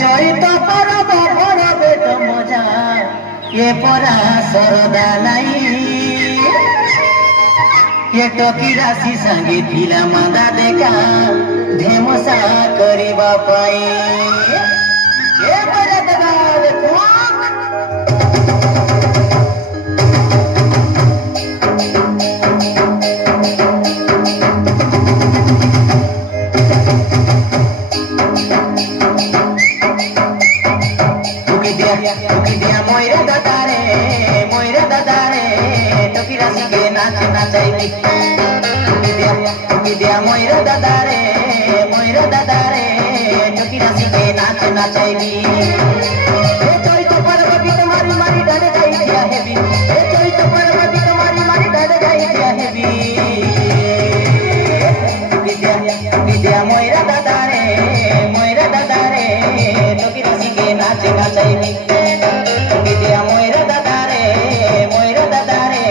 চৈত পরব পরবে তো মজা এ পরা সরদা নাই এ টকি রাশি সাঙ্গে ଥିଲା মাদা দেখা ঢেমসা করিবা পাই এ পরা দাদা দেখো ময়রা দাদারে টকি রাশিকে নাচ নাচাইবি ময়রা দাদারে টকি রাশিকে নাচ নাচাইবি চৈত পর্বতী তোমারি মারি ডালে যাই দিয়া হেবি চৈত পর্বতী তোমারি মারি ডালে যাই দিয়া হেবি ময়রা দাদারে টকি রাশিকে নাচ নাচাইবি ময়রা দাদারে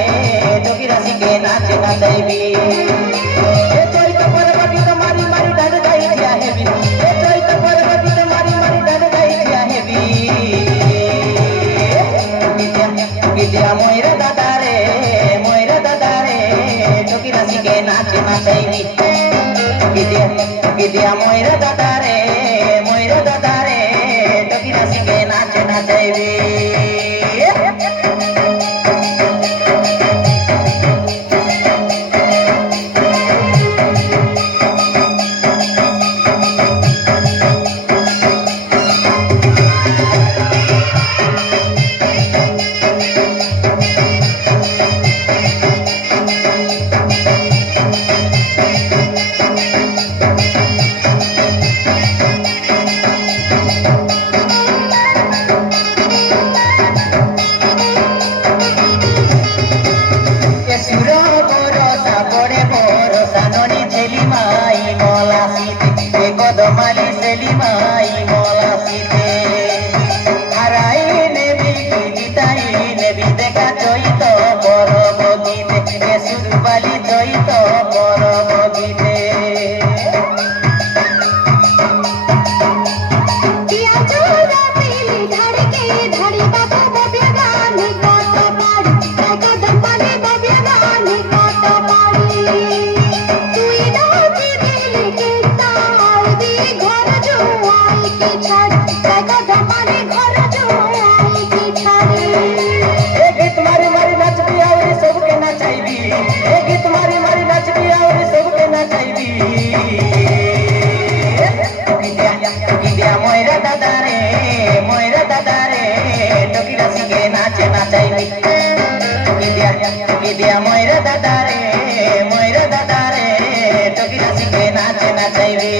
টকি রাশিকে নাচ নাচাইবি চৈত পর্বতী তোমারি মারি ডালে যাই দিয়া হেবি চৈত পর্বতী তোমারি মারি ডালে যাই দিয়া হেবি ময়রা দাদারে টকি রাশিকে নাচ নাচাইবি ময়রা দাদারে টকি রাশিকে নাচ নাচাইবি কদমালি সেলিমাই মলা সিতে হারাই নেবি গীতাই নেবি দেখা চৈত পরব গীতে সুরবালি চৈত পরব গীতে ময়রা দাদারে টকি রাশিকে নাচ নাচাইবি ময়রা দাদারে টকি রাশিকে নাচ নাচাইবি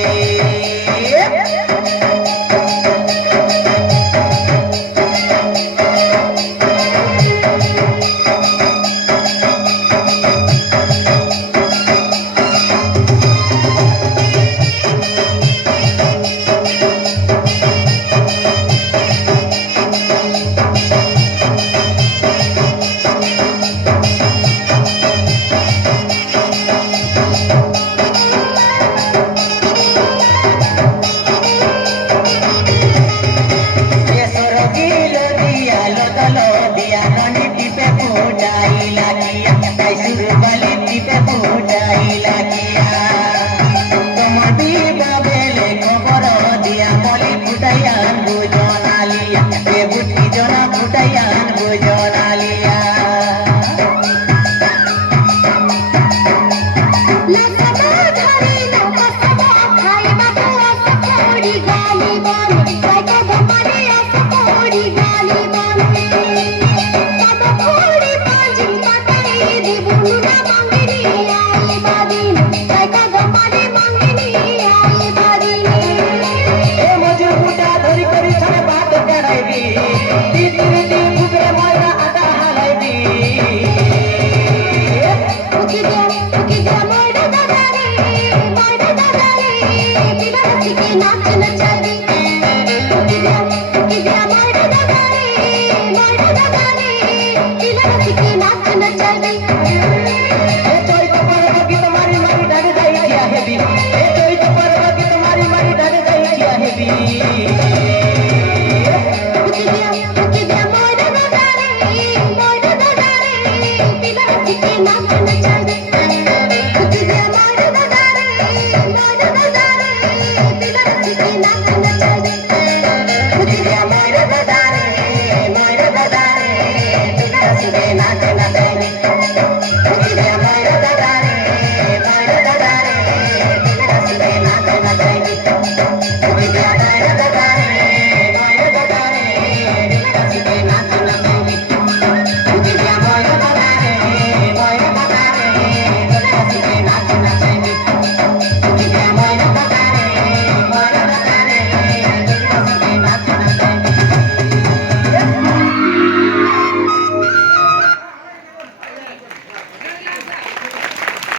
রাতে